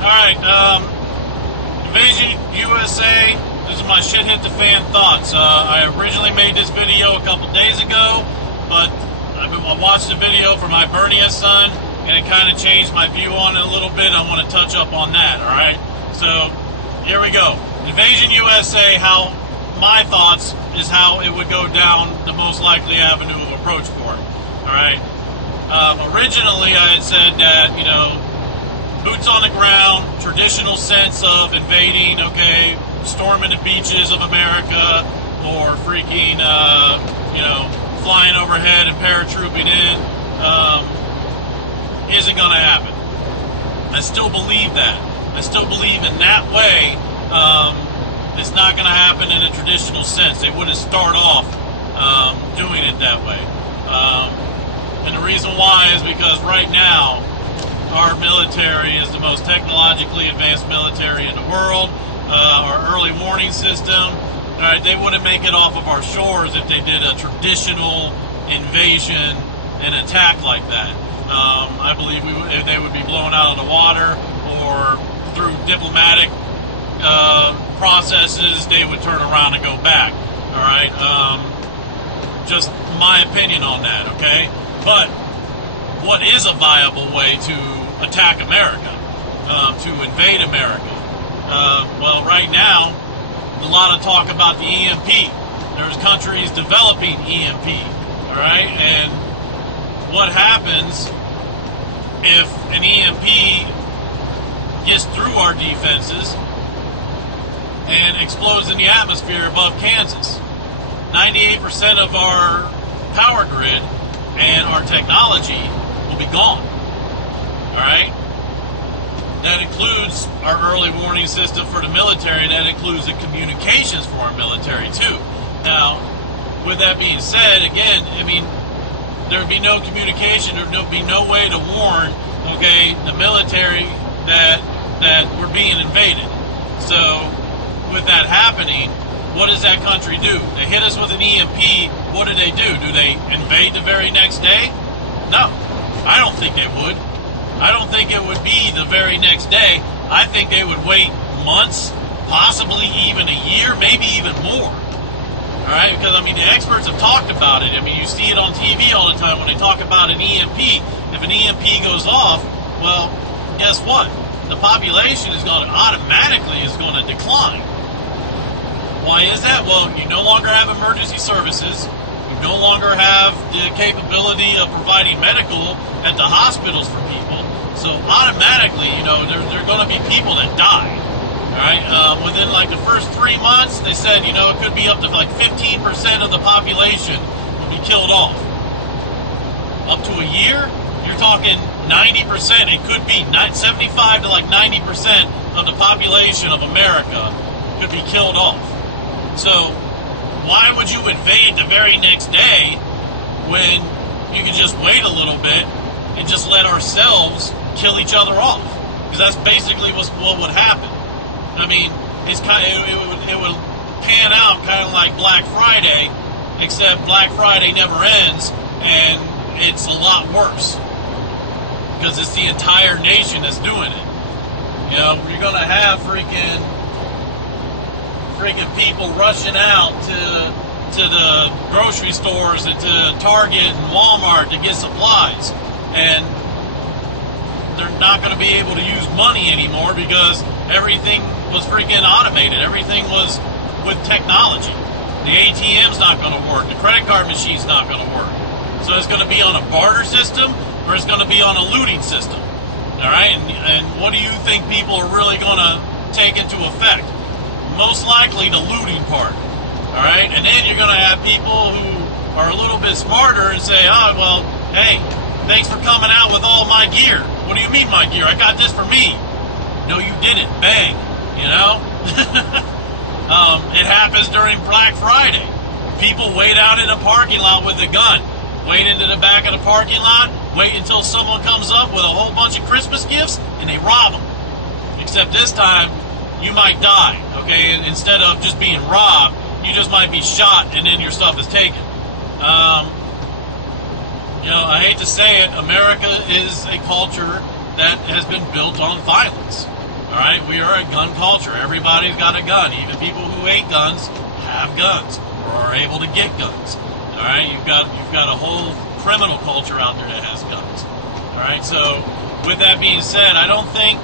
Alright, Invasion USA, this is my shit hit the fan thoughts. I originally made this video a couple days ago, but I watched the video from Hibernia's son, and it kind of changed my view on it a little bit. I want to touch up on that, alright? So, here we go. Invasion USA, how my thoughts is how it would go down the most likely avenue of approach for it, alright? Originally, I had said that, you know, boots on the ground, traditional sense of invading, okay, storming the beaches of America, or freaking, you know, flying overhead and paratrooping in, isn't going to happen. I still believe that. I still believe in that way. It's not going to happen in a traditional sense. They wouldn't start off doing it that way. And the reason why is because right now, our military is the most technologically advanced military in the world. Our early warning system, right, they wouldn't make it off of our shores if they did a traditional invasion and attack like that. I believe they would be blown out of the water, or through diplomatic processes, they would turn around and go back. All right, just my opinion on that. Okay, but what is a viable way to attack America, to invade America? Well, right now, a lot of talk about the EMP. There's countries developing EMP, all right? And what happens if an EMP gets through our defenses and explodes in the atmosphere above Kansas? 98% of our power grid and our technology will be gone, all right? That includes our early warning system for the military. That includes the communications for our military, too. Now, with that being said, again, I mean, there would be no communication. There would be no way to warn, okay, the military that we're being invaded. So, with that happening, what does that country do? They hit us with an EMP. What do? Do they invade the very next day? No, I don't think they would. I don't think it would be the very next day. I think they would wait months, possibly even a year, maybe even more. All right, because, I mean, the experts have talked about it. I mean, you see it on TV all the time when they talk about an EMP. If an EMP goes off, well, guess what? The population is going to automatically decline. Why is that? Well, you no longer have emergency services. You no longer have the capability of providing medical at the hospitals for people. So automatically, you know, there are going to be people that die. All right, within like the first 3 months, they said, you know, it could be up to like 15% of the population will be killed off. Up to a year, you're talking 90%. It could be 75 to like 90% of the population of America could be killed off. So why would you invade the very next day when you could just wait a little bit and just let ourselves kill each other off? Because that's basically what would happen. I mean, it's kind of, it would pan out kind of like Black Friday, except Black Friday never ends, and it's a lot worse because it's the entire nation that's doing it. You know, you're gonna have freaking people rushing out to the grocery stores and to Target and Walmart to get supplies, and they're not going to be able to use money anymore because everything was freaking automated. Everything was with technology. The ATM's not going to work. The credit card machine's not going to work. So it's going to be on a barter system, or it's going to be on a looting system. All right? And what do you think people are really going to take into effect? Most likely the looting part. All right? And then you're going to have people who are a little bit smarter and say, oh, well, hey, thanks for coming out with all my gear. What do you mean my gear? I got this for me. No, you didn't. Bang. You know? It happens during Black Friday. People wait out in a parking lot with a gun. Wait into the back of the parking lot. Wait until someone comes up with a whole bunch of Christmas gifts, and they rob them. Except this time, you might die. Okay? And instead of just being robbed, you just might be shot, and then your stuff is taken. You know, I hate to say it, America is a culture that has been built on violence. All right, we are a gun culture. Everybody's got a gun. Even people who hate guns have guns or are able to get guns. All right, you've got a whole criminal culture out there that has guns. All right, so with that being said, I don't think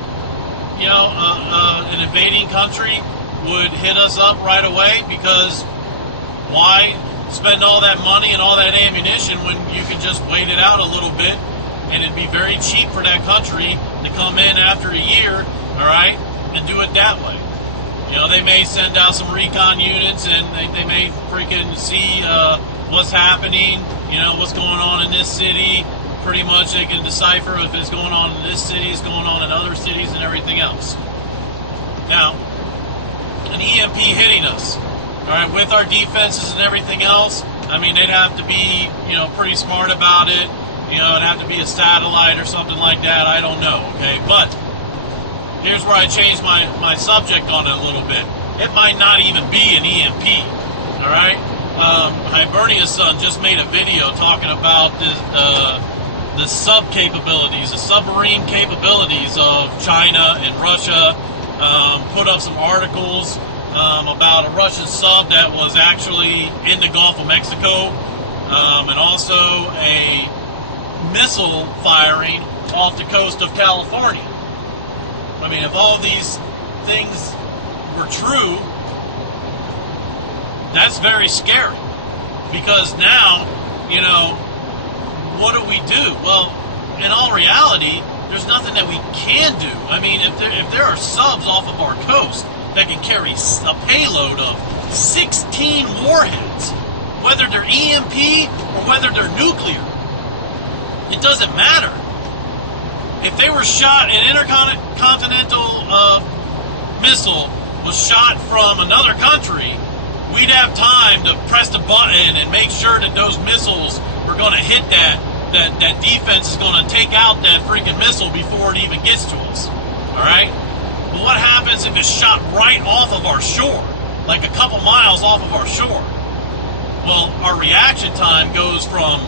an invading country would hit us up right away, because why spend all that money and all that ammunition when you can just wait it out a little bit, and it'd be very cheap for that country to come in after a year, all right, and do it that way. They may send out some recon units, and they may freaking see what's happening, what's going on in this city. Pretty much they can decipher if it's going on in this city, it's going on in other cities, and everything else. Now, an EMP hitting us, all right, with our defenses and everything else, I mean, they'd have to be, pretty smart about it. It'd have to be a satellite or something like that. I don't know, okay? But here's where I changed my subject on it a little bit. It might not even be an EMP, all right? Hibernia's son just made a video talking about the sub capabilities, the submarine capabilities of China and Russia. Put up some articles about a Russian sub that was actually in the Gulf of Mexico, and also a missile firing off the coast of California. I mean, if all these things were true, that's very scary, because now, what do we do? Well, in all reality, there's nothing that we can do. I mean, if there are subs off of our coast that can carry a payload of 16 warheads, whether they're EMP or whether they're nuclear, it doesn't matter. If they were shot, an intercontinental missile was shot from another country, we'd have time to press the button and make sure that those missiles were going to hit that defense is going to take out that freaking missile before it even gets to us. All right? But what happens if it's shot right off of our shore, like a couple miles off of our shore? Well, our reaction time goes from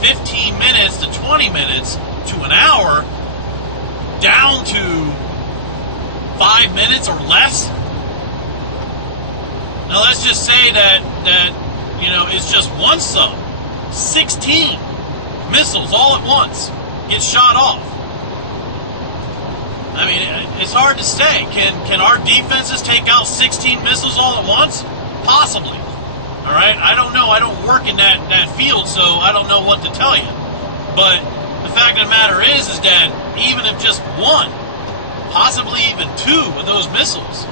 15 minutes to 20 minutes to an hour down to 5 minutes or less. Now let's just say that it's just one sub, 16 missiles all at once get shot off. I mean, it's hard to say. Can our defenses take out 16 missiles all at once? Possibly. All right, I don't know. I don't work in that field, so I don't know what to tell you. But the fact of the matter is that even if just one, possibly even two of those missiles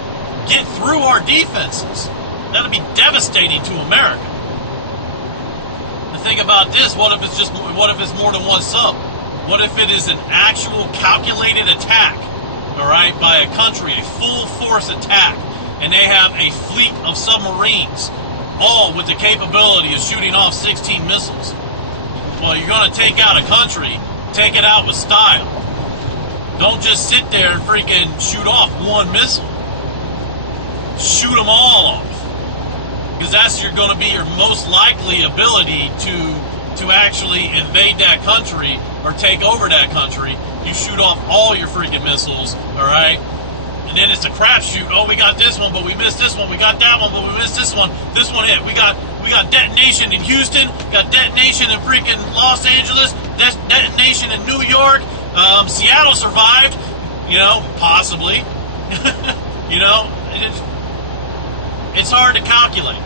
get through our defenses, that'll be devastating to America. The thing about this, what if it's more than one sub? What if it is an actual calculated attack, all right, by a country, a full force attack, and they have a fleet of submarines, all with the capability of shooting off 16 missiles? Well, you're going to take out a country, take it out with style. Don't just sit there and freaking shoot off one missile. Shoot them all off. Because that's going to be your most likely ability to actually invade that country or take over that country. You shoot off all your freaking missiles, all right? And then it's a crapshoot. Oh, we got this one, but we missed this one. We got that one, but we missed this one. This one hit. We got detonation in Houston. Got detonation in freaking Los Angeles. Detonation in New York. Seattle survived. Possibly. It's hard to calculate.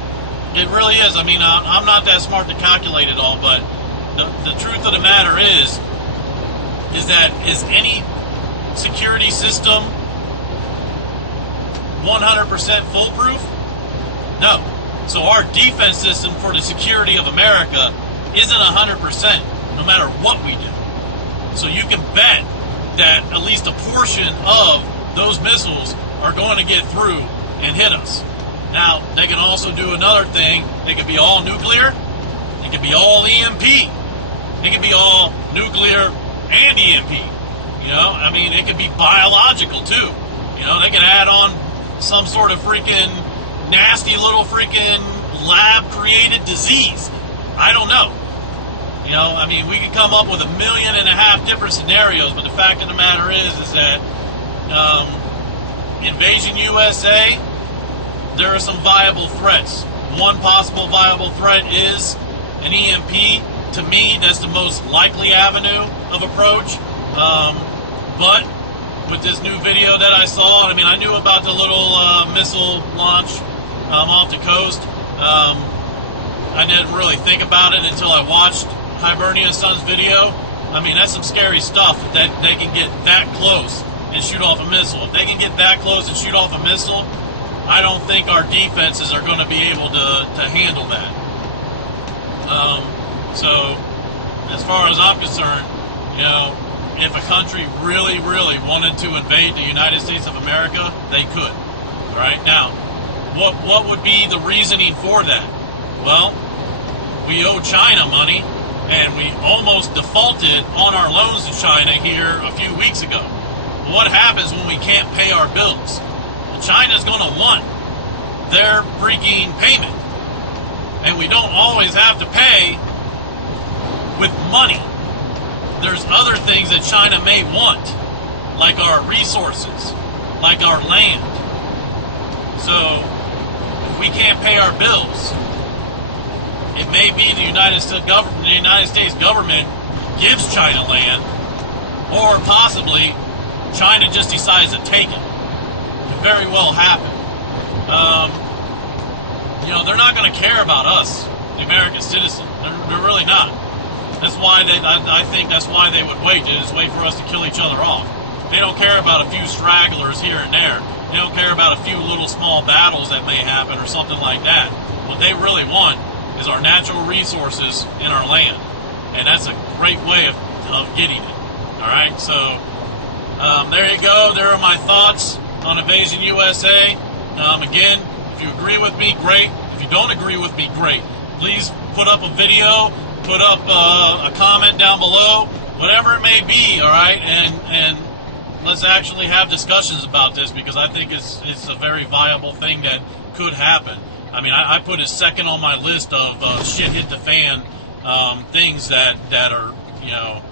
It really is. I mean, I'm not that smart to calculate it all, but the truth of the matter is that is any security system 100% foolproof? No. So our defense system for the security of America isn't 100%, no matter what we do. So you can bet that at least a portion of those missiles are going to get through and hit us. Now, they can also do another thing. They can be all nuclear. They can be all EMP. They can be all nuclear and EMP. I mean, it could be biological too. They can add on some sort of freaking nasty little freaking lab-created disease. I don't know. I mean, we could come up with 1.5 million different scenarios, but the fact of the matter is that Invasion USA, there are some viable threats. One possible viable threat is an EMP. To me, that's the most likely avenue of approach. But with this new video that I saw, I mean, I knew about the little missile launch off the coast. I didn't really think about it until I watched Hibernian Son's video. I mean, that's some scary stuff that they can get that close and shoot off a missile. If they can get that close and shoot off a missile, I don't think our defenses are going to be able to handle that. So, as far as I'm concerned, you know, if a country really, really wanted to invade the United States of America, they could. All right? Now, what would be the reasoning for that? Well, we owe China money, and we almost defaulted on our loans to China here a few weeks ago. What happens when we can't pay our bills? Well, China's going to want their freaking payment. And we don't always have to pay with money. There's other things that China may want, like our resources, like our land. So, if we can't pay our bills, it may be the United States government gives China land, or possibly China just decides to take it. It could very well happen. You know, they're not going to care about us, the American citizen. They're really not. That's why I think that's why they would wait, is wait for us to kill each other off. They don't care about a few stragglers here and there. They don't care about a few little small battles that may happen or something like that. What they really want is our natural resources in our land. And that's a great way of getting it. All right, so there you go. There are my thoughts on Invasion USA. Again, if you agree with me, great. If you don't agree with me, great. Please put up a video, put up a comment down below, whatever it may be, all right? And let's actually have discussions about this, because I think it's a very viable thing that could happen. I mean, I put it second on my list of shit hit the fan things that are, you know,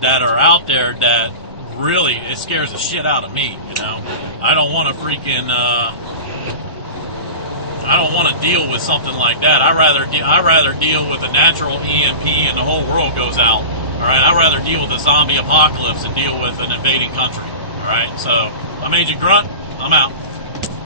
that are out there that really, it scares the shit out of me, you know? I don't want to freaking, I don't want to deal with something like that. I'd rather deal with a natural EMP and the whole world goes out, all right? I'd rather deal with a zombie apocalypse than deal with an invading country, all right? So, I'm Agent Grunt. I'm out.